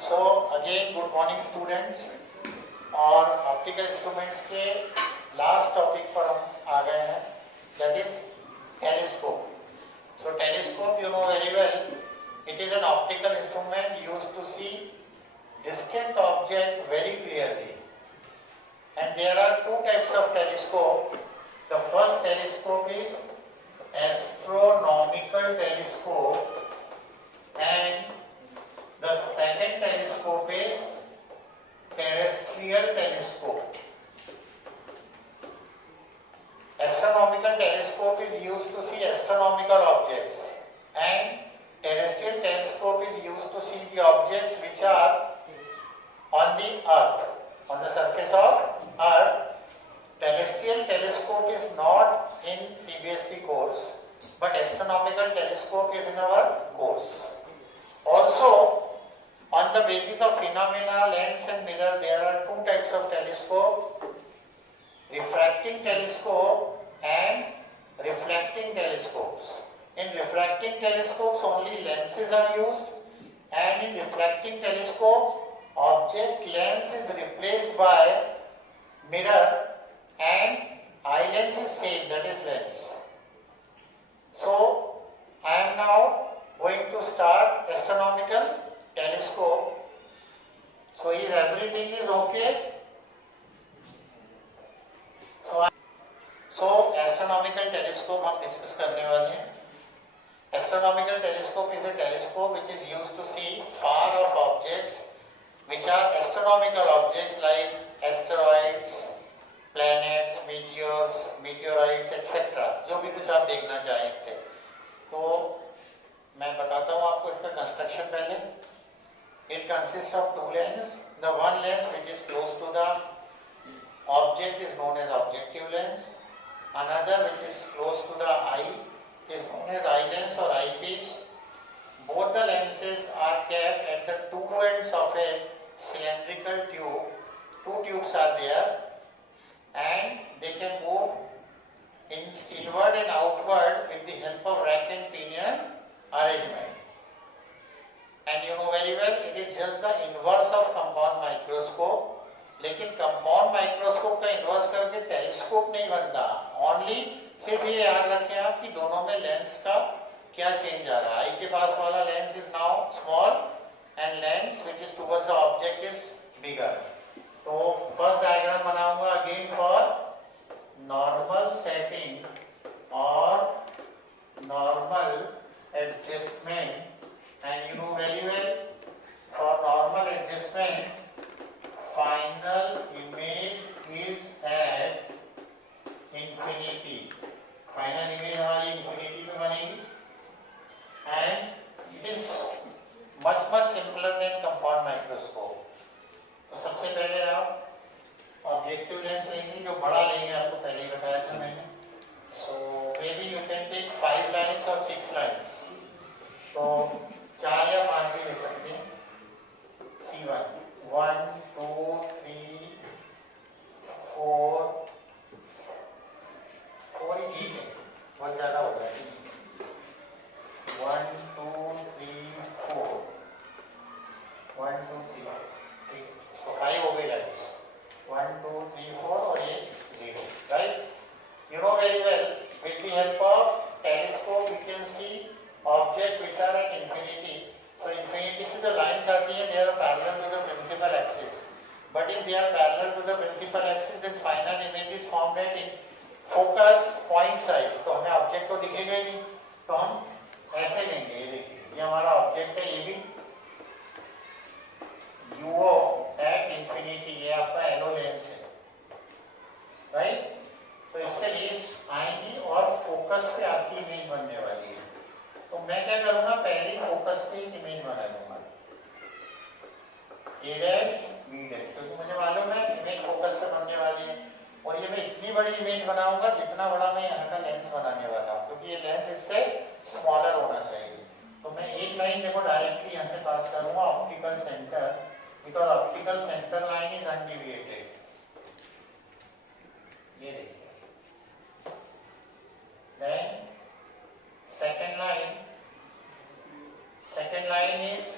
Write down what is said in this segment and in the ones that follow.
So again good morning students. और optical instruments के last topic पर हम आ गए हैं, that is telescope. So telescope, you know very well, it is an optical instrument used to see distant object very clearly. And there are two types of telescope. The first telescope is astronomical telescope and the second telescope is terrestrial telescope. Astronomical telescope is used to see astronomical objects and terrestrial telescope is used to see the objects which are on the earth, on the surface of earth. Terrestrial telescope is not in CBSE course, but astronomical telescope is in our course. Also, on the basis of phenomena, lens and mirror, there are two types of telescope: refracting telescope and reflecting telescopes. In refracting telescopes, only lenses are used, and in reflecting telescope, object lens is replaced by mirror and eye lens is same, that is lens. So, I am now going to start astronomical telescope. So is everything is okay? So astronomical telescope हम discuss करने वाले हैं. Astronomical telescope is a telescope which is used to see far off objects which are astronomical objects like asteroids, planets, meteors, meteorites, etc. जो भी कुछ आप देखना चाहें इससे. तो मैं बताता हूँ आपको इसका कंस्ट्रक्शन पहले. It consists of two lenses. The one lens which is close to the object is known as objective lens. Another which is close to the eye is known as eye lens or eyepiece. Both the lenses are kept at the two ends of a cylindrical tube. Two tubes are there and they can move inward and outward with the help of rack and pinion arrangement. And you know very well, it is just the inverse of compound microscope. लेकिन compound microscope का inverse करके telescope नहीं बनता. Only सिर्फ ये याद रखें आप कि दोनों में लेंस का क्या चेंज आ रहा है. आई के पास वाला lens is now small and lens which is towards the object is bigger. तो फर्स्ट डायग्राम बनाऊंगा अगेन फॉर नॉर्मल सेटिंग और normal adjustment. And you know very well, for normal adjustment, final image is at infinity. Final image हमारी infinity पे बनेगी, and it is much simpler than compound microscope. तो सबसे पहले आप objective lens लेंगे, जो बड़ा लेंगे, आपको पहले ही बताया था मैंने. So maybe you can take 5 lines or 6 lines. तो 4 या 5 भी ले सकते हैं. C1 1 2 3 4 4 ही ठीक है, बहुत ज्यादा हो गया. 1 2 3 4 1 2 3 ठीक. तो 5 हो गई लाइन्स. 1 2 3 4 और ये 0. Right. You know very well, with the help of telescope we can see object which are at infinity. So infinity से जो lines आती हैं, they are parallel to the principal axis. But if they are parallel to the principal axis, then final image is formed at in focus point size. तो हमें object तो दिखेगा ही नहीं, तो हम ऐसे लेंगे. ये देखिए, ये हमारा object है, ये भी UO at infinity. ये आपका एलो लेंस है, राइट. तो इससे रेस आएंगी और फोकस पे आपकी इमेज बनने वाली है. तो मैं क्या करूंगा, पहले फोकस पे एक इमेज बना लूंगा, A डैश B डैश, क्योंकि मुझे मालूम है इमेज फोकस पे बनने वाली है. और ये मैं इतनी बड़ी इमेज बनाऊंगा जितना बड़ा मैं यहाँ का लेंस बनाने वाला हूँ, क्योंकि ये लेंस इससे स्मॉलर होना चाहिए. तो मैं एक लाइन देखो डायरेक्टली यहाँ से पास करूंगा, optical centre, because optical centre line is undeviated. ये देखिए. Then second line is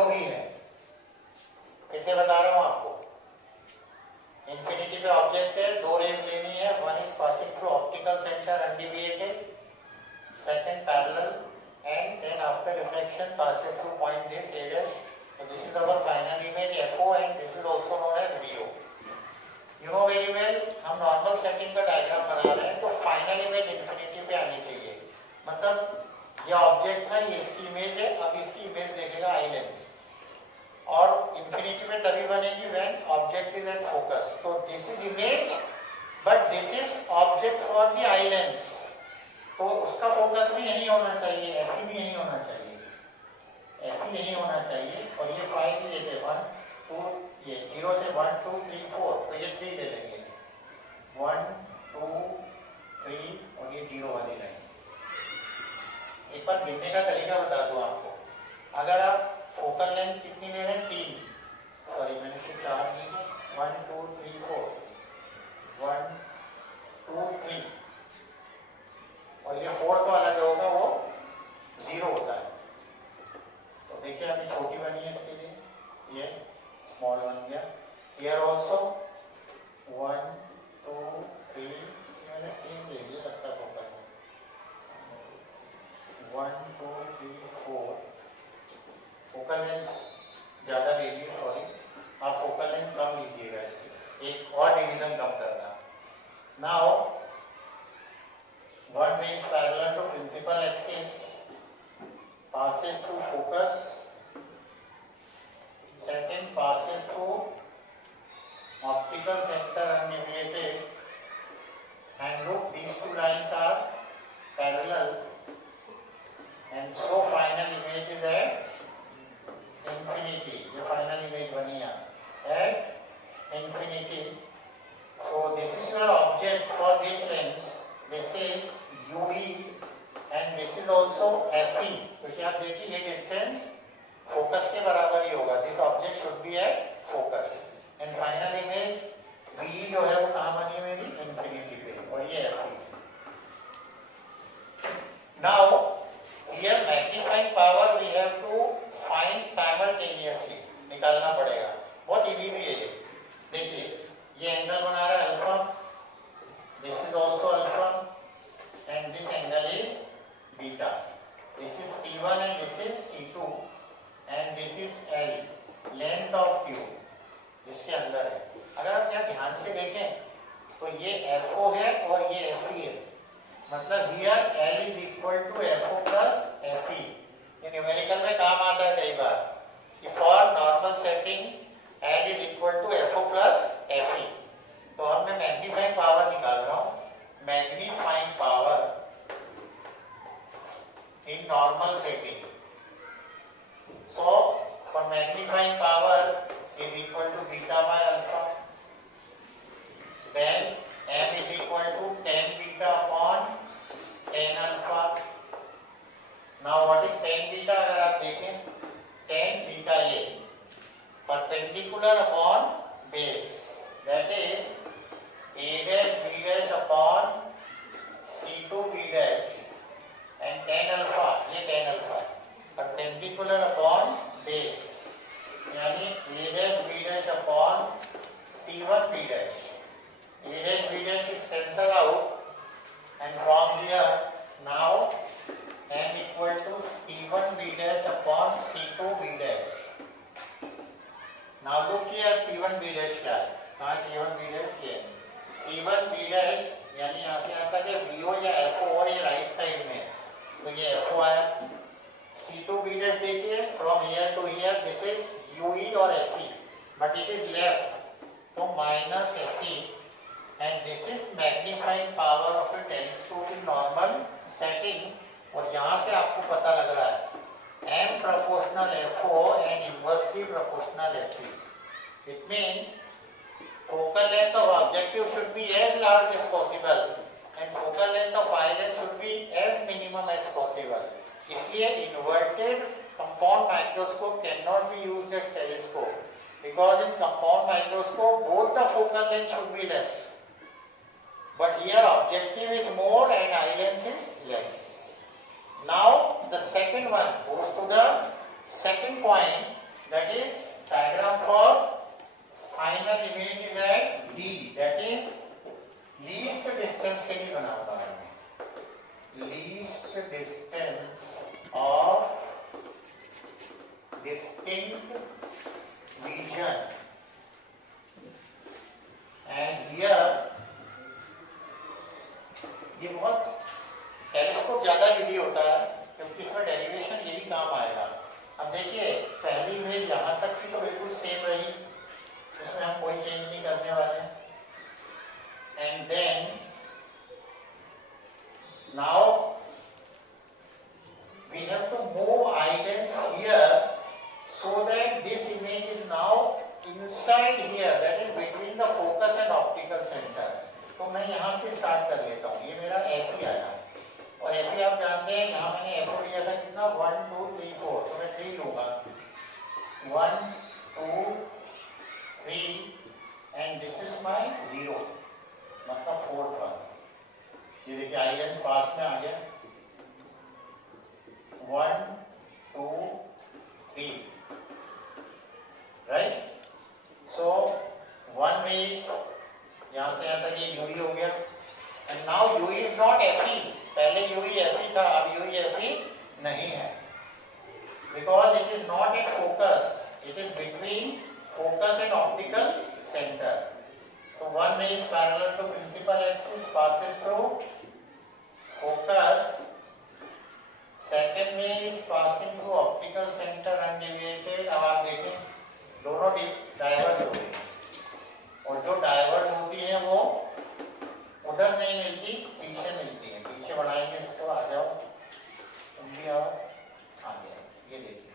zero भी है। फिर से बता रहा हूं आपको, इंफिनिटी पे ऑब्जेक्ट है, दो रेज लेनी है, one is passing through optical centre undeviated, second parallel, and then after reflection passes through point this area. So this is our final image FO and this is also known as VO. You know very well, हम normal setting का diagram बना रहे हैं तो final image infinity पे आनी चाहिए। मतलब ये ऑब्जेक्ट है, ये इसकी इमेज है, अब इसकी इमेज देखेगा आई लेंस, और इंफिनिटी में तभी बनेगी when object is at focus. तो this is image but this is object for the eye lens, तो उसका फोकस भी यही होना चाहिए, एफ भी यही होना चाहिए, एफ यही होना चाहिए। और ये 5 ये थे 1 2, ये 0 से 1 2 3 4, तो ये 3 ले लेंगे, 1 2 3 और ये 0 वाली लाइन। एक बार गिनने का तरीका बता दूं आपको, अगर आप फोकल लेंथ कितनी ले रहे हैं 3, सॉरी मैंने सिर्फ 4 ली, 1 2 3 4, 1 2 3, और ये फोर्थ वाला जो होगा वो 0 होता है। तो देखिए अभी छोटी बनी है इसके लिए, ये स्मॉल बन गया। हियर ऑल्सो 1 2 3, मैंने 3 ले लिया लगता फोकल, 1 2 3 4, फोकल लेंथ ज्यादा ले लीजिए, सॉरी आप फोकल लेंथ कम लीजिएगा इसकी, एक और डिवीजन कम करना। Now one ray is parallel to principal axis, passes through focus, second passes through optical center undeviated, and look, these two lines are parallel, and so final image is at infinity. The final image bani at infinity. So this is your object for this lens. This is UE and this is also FE, क्योंकि आप देखिए ये distance focus के बराबर ही होगा। This object should be at focus and final image VE जो है वो कहाँ बनी है मेरी, इंफिनिटी पे, और ये FE। Now here magnifying power we have to find simultaneously, निकालना पड़ेगा, बहुत इजी भी है ये। देखिए ये एंगल बना रहा है alpha, this is also alpha and this angle is beta. This is C1 and this is C2 and this is L, length of tube जिसके अंदर है। अगर आप यहाँ ध्यान से देखें तो ये FO है और ये FE है, मतलब here L is equal to FO plus FE। ये न्यूमेरिकल में काम आता है कई बार कि for normal setting L is equal to FO plus FE। तो अब मैं मैग्नीफाइंग पावर निकाल रहा हूं, magnifying power in normal setting. So for magnifying power is equal to beta by alpha, then m is equal to 10 beta upon 10 alpha. Now what is 10 beta, अगर आप देखें 10 beta ये perpendicular upon base, that is A dash B dash upon C2 B dash and tan alpha, ये tan alpha perpendicular upon base, यानी A dash B dash upon C1 B dash, A dash B dash is cancelled out and from here now m equal to C1 B dash upon C2 B dash. Now look here, C1 B dash क्या है, कहाँ C1 B dash ये C1 B dash, यानी यहाँ से आता है VO या FO, और ये राइट साइड में, तो ये FO आया। C2 B dash देखिए from here to here, this is UE और FE, but it is left, तो minus FE, and this is magnifying power of a telescope in normal setting. और यहाँ से आपको पता लग रहा है M proportional FO and inversely proportional FE. It means focal length of objective should be as large as possible and focal length of eye lens should be as minimum as possible. इसलिए inverted compound microscope cannot be used as telescope because in compound microscope both the focal length should be less, but here objective is more and eye lens is less. Now the second one goes to the second point that is diagram for final image is at D, that is least distance के लिए बना हुआ है, least distance of distinct vision, and here ये बहुत telescope ज्यादा easy होता है क्योंकि इसमें डेरिवेशन यही काम आएगा। अब देखिए पहली इमेज यहाँ तक की तो बिल्कुल सेम रही, इसमें हम कोई चेंज नहीं करने वाले, and then now we have to move islands here so that this image is now inside here, that is between the focus and optical center। तो मैं यहाँ से स्टार्ट कर लेता हूँ, ये मेरा एफ ही आया और एफ ही आप जानते हैं यहाँ मैंने एफ ओ लिया था कितना 1 2 3 4, तो मैं 3 लूंगा 1 2 3 एंड दिस इज माय 0 मतलब 4th वन। ये देखिए आइलैंड पास में आ गया 1 2 3 राइट। सो वन इज यहाँ से यहाँ तक ये यूई हो गया, and now U E is not F E, पहले यूई एफई था, अब यूई एफई नहीं है, because it is not at focus, it is between focus and optical centre. So one ray is parallel to principal axis, passes through focus. Second ray is passing through optical center undeviated। अब आप देखें दोनों divert हो गई, और जो divert होती है वो उधर नहीं मिलती, पीछे मिलती है। पीछे बढ़ाएंगे इसको, आ जाओ तुम भी आओ, आ गया। ये देखिए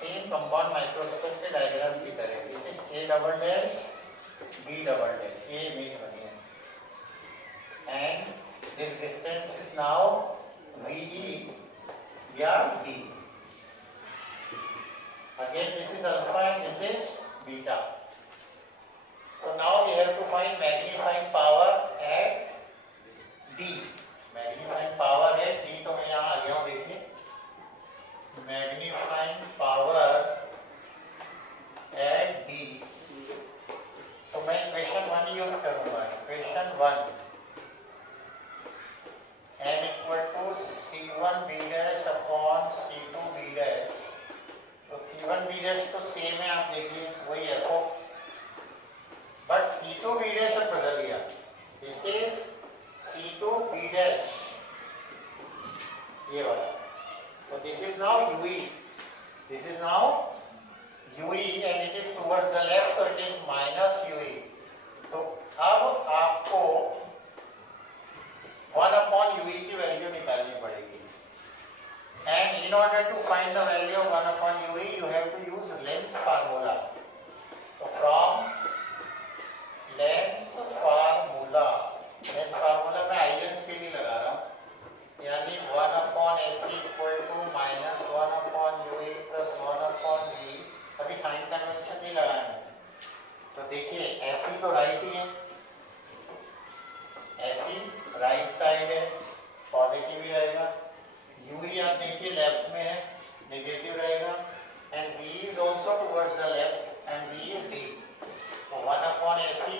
सेम कंपाउंड माइक्रोस्कोप के डायग्राम की तरह, this is a double dash B double dash, ये इमेज बनी है, and this distance is now V या D. Again this is alpha and this is beta. So now we have to find magnifying power at D। magnifying power at D, तो मैं यहाँ आ गया हूँ, देखिए magnifying power at D। तो मैं equation 1 use करूंगा, equation 1 n equal to C1 B dash upon C2 B dash. तो C1 B डैश तो सेम है, आप देखिए वही है, बट C2 B डैश अब बदल दिया, this is C2 B dash, ये वाला। तो this is now UE, this is now UE and it is towards the left, तो इट इज माइनस UE। तो अब आपको 1 अपॉन UE की वैल्यू निकालनी पड़ेगी, and in order to find the value of 1 upon UE you have to use length formula। so from length formula मैं आइलेंस के लिए लगा रहा हूँ, यानी 1 upon F equal to minus 1 upon UE plus 1 upon V। अभी साइन कन्वेंशन नहीं लगाया मैंने, तो देखिए F तो राइट ही है, F राइट साइड है, पॉजिटिव ही रहेगा, UE आप देखिए लेफ्ट में है, नेगेटिव रहेगा, and V is also towards the left and V is D। तो 1 upon Fe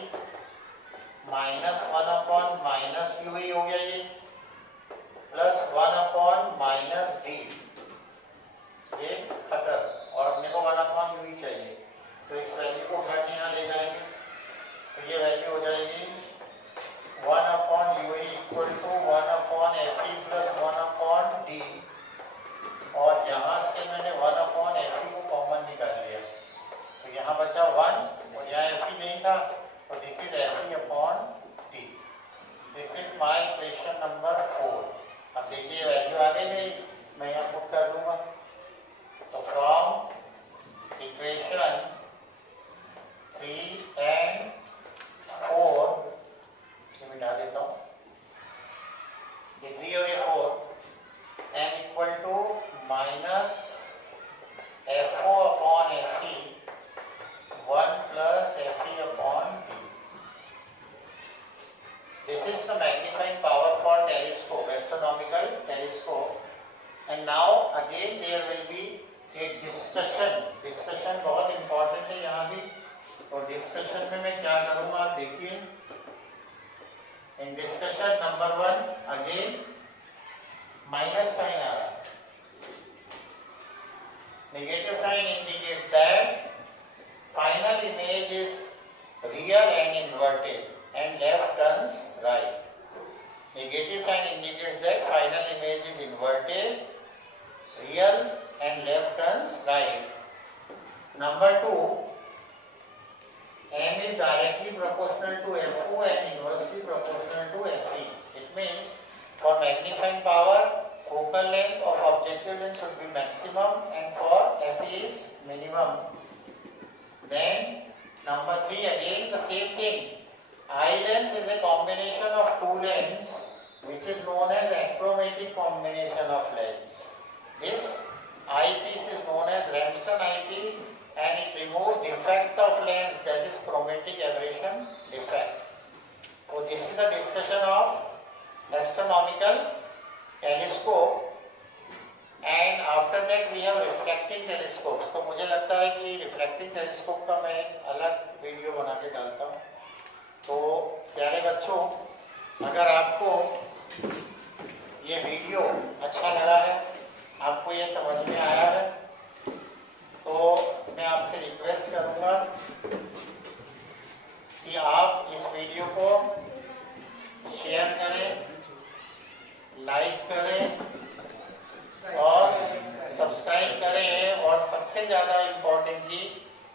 minus 1 upon minus UE हो गया ये, प्लस 1 अपॉन माइनस D, ये खत्म, और अपने को 1 अपॉन UE चाहिए, तो इस वैल्यू को उठा के यहाँ ले जाएंगे, तो ये वैल्यू तो डिस्कशन में मैं क्या करूंगा आप देखिए। In discussion number 1 again minus sign आ रहा है। Negative sign indicates that final image is real and inverted and left turns right. Negative sign indicates that final image is inverted, real and left turns right. Number 2, M is directly proportional to FO and inversely proportional to FE. It means for magnifying power, focal length of objective lens should be maximum and for FE is minimum. Then number 3, again the same thing. Eye lens is a combination of two lenses which is known as achromatic combination of lens. This eyepiece is known as Ramston eyepiece and it removes defect of lens, that is chromatic aberration defect. So this is the discussion of astronomical telescope and after that we have refracting telescopes. तो मुझे लगता है कि refracting telescope का मैं एक अलग video बना के डालता हूँ। तो प्यारे बच्चों, अगर आपको ये वीडियो अच्छा लगा है, आपको ये समझ में आया है, तो मैं आपसे रिक्वेस्ट करूंगा कि आप इस वीडियो को शेयर करें, लाइक करें और सब्सक्राइब करें और सबसे ज़्यादा इम्पोर्टेंटली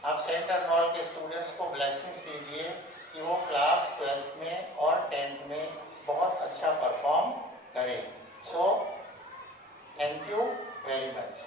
आप सेंट अर्नॉल्ड के स्टूडेंट्स को ब्लेसिंग्स दीजिए कि वो क्लास 12th में और 10th में बहुत अच्छा परफॉर्म करें। So thank you very much.